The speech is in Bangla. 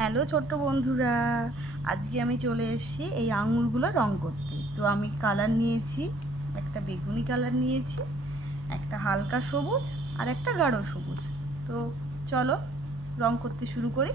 হ্যালো ছোট্ট বন্ধুরা, আজকে আমি চলে এসেছি এই আঙুরগুলো রং করতে। তো আমি কালার নিয়েছি, একটা বেগুনি কালার নিয়েছি, একটা হালকা সবুজ আর একটা গাঢ় সবুজ। তো চলো রং করতে শুরু করি।